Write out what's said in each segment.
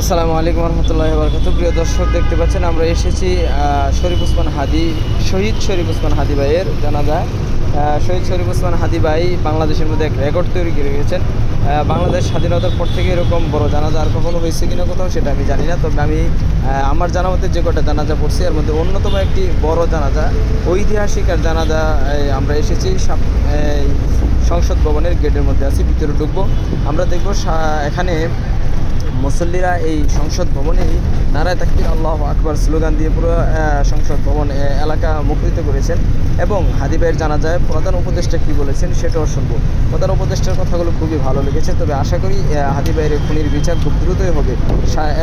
আসসালামু আলাইকুম রহমতুল্লাহি ওয়া বারাকাতুহু। প্রিয় দর্শক, দেখতে পাচ্ছেন আমরা এসেছি শহীদ শরীফ ওসমান হাদী ভাইয়ের জানাজায়। শহীদ শরীফ ওসমান হাদী ভাই বাংলাদেশের মধ্যে এক রেকর্ড তৈরি করে গেছেন। বাংলাদেশ স্বাধীনতার পর থেকে এরকম বড় জানাজা আর কখনো হয়েছে কিনা কোথাও সেটা আমি জানি না, তবে আমি আমার জানা মতে যে কটা জানাজা পড়ছি এর মধ্যে অন্যতম একটি বড় জানাজা, ঐতিহাসিক আর জানাজা। আমরা এসেছি সংসদ ভবনের গেটের মধ্যে আছি, ভিতরে ঢুকবো। আমরা দেখব এখানে মুসল্লিরা এই সংসদ ভবনেই নারায়ে তাকবীর আল্লাহু আকবার স্লোগান দিয়ে পুরো সংসদ ভবন এলাকা মুখরিত করেছেন। এবং হাদী ভাইয়ের জানাজায় প্রধান উপদেষ্টা কী বলেছেন সেটাও শুনবো। প্রধান উপদেষ্টার কথাগুলো খুবই ভালো লেগেছে, তবে আশা করি হাদী ভাইয়ের খুনির বিচার খুব দ্রুতই হবে।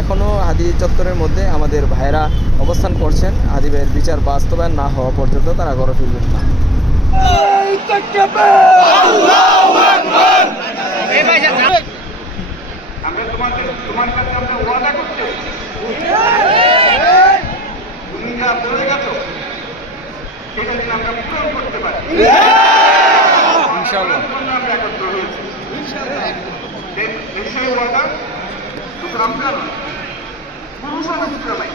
এখনও হাদী চত্বরের মধ্যে আমাদের ভাইয়েরা অবস্থান করছেন। হাদী ভাইয়ের বিচার বাস্তবায়ন না হওয়া পর্যন্ত তারা ঘরে ফিরবেন না। আমরা তোমার কাছে আমরা ওয়াদা করতে তুমি যা বলে গেছো সেটা যেন আমরা পূরণ করতে পারি। ইনশাআল্লাহ আমরা একত্র হয়েছি সেই ওয়াদা শুধু আমরা নয়, পুরুষ অবস্থা নাই,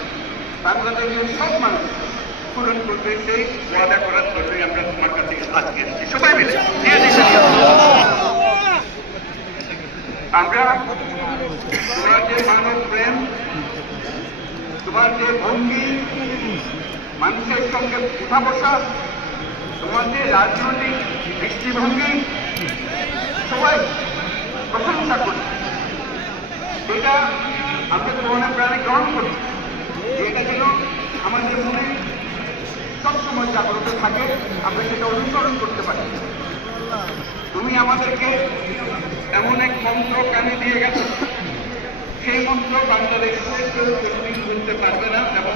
বাংলাদেশের সব মানুষ পূরণ করবে। সেই ওয়াদা করার জন্যই আমরা তোমার কাছে আজকে সবাই মিলে আমরা তোমার যে মানব প্রেম, তোমার যে ভঙ্গি, মানুষের সঙ্গে উঠা বসা, তোমার যে রাজনৈতিক দৃষ্টিভঙ্গি, সবাই প্রশংসা করি। এটা আমরা মনে প্রাণে গ্রহণ করি, এটা যেন আমাদের মনে সবসময় জাগ্রত থাকে, আমরা সেটা অনুসরণ করতে পারি। তুমি আমাদেরকে এমন এক মন্ত্র কানে দিয়ে গেছো, সেই মন্ত্র বাংলাদেশে কেউ বলতে পারবে না এবং